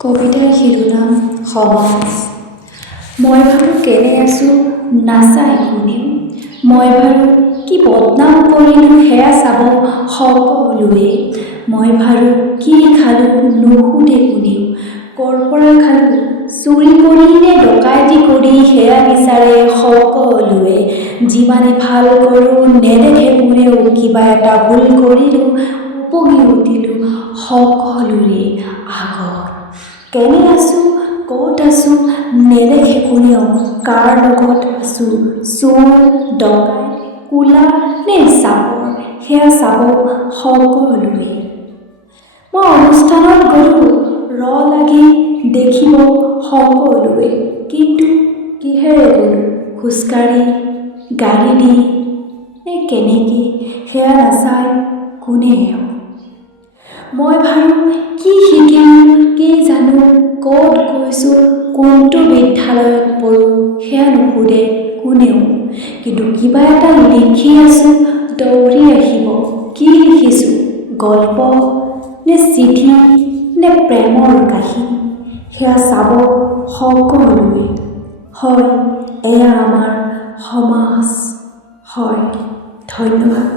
কবিতাৰ শিৰোনাম সমাজ। মই ভাবোঁ কেনে আছোঁ নাচাই কোনেও, মই ভাবোঁ কি বদনাম কৰিলোঁ সেয়া চাব সকলোৱে, মই ভাবোঁ কি খালোঁ নুসুধে কোনেও, ক'ৰ পৰা খালোঁ চুৰি কৰি নে ডকাইতি কৰি সেয়া বিচাৰে সকলোৱে, যিমানে ভাল কৰোঁ নেদেখে কোনেও, কিবা এটা ভুল কৰিলোঁ উপঙি উঠিলোঁ সকলোৰে আগত। কেনে আছোঁ ক'ত আছোঁ নেদেখে কোনেও, কাৰ লগত আছোঁ চোৰ ডকাইত কোলা নে চাপৰ সেয়া চাব সকলোৱে। মই অনুষ্ঠানত গ'লোঁ লাগি দেখিব সকলোৱে, কিন্তু কিহেৰে গ'লোঁ খোজকাঢ়ি গাড়ী দি নে কেনেকৈ সেয়া নাচায় কোনেও। মই ভাবোঁ কি শিকিলোঁ কি জানো ক'ত গৈছোঁ কোনটো বিদ্যালয়ত পঢ়োঁ সেয়া নুসুধে কোনেও, কিন্তু কিবা এটা লিখি আছোঁ দৌৰি আহিব কি লিখিছোঁ গল্প নে চিঠি নে প্ৰেমৰ কাহিনী সেয়া চাব সকলোৱে। হয়, এয়া আমাৰ সমাজ। হয়, ধন্যবাদ।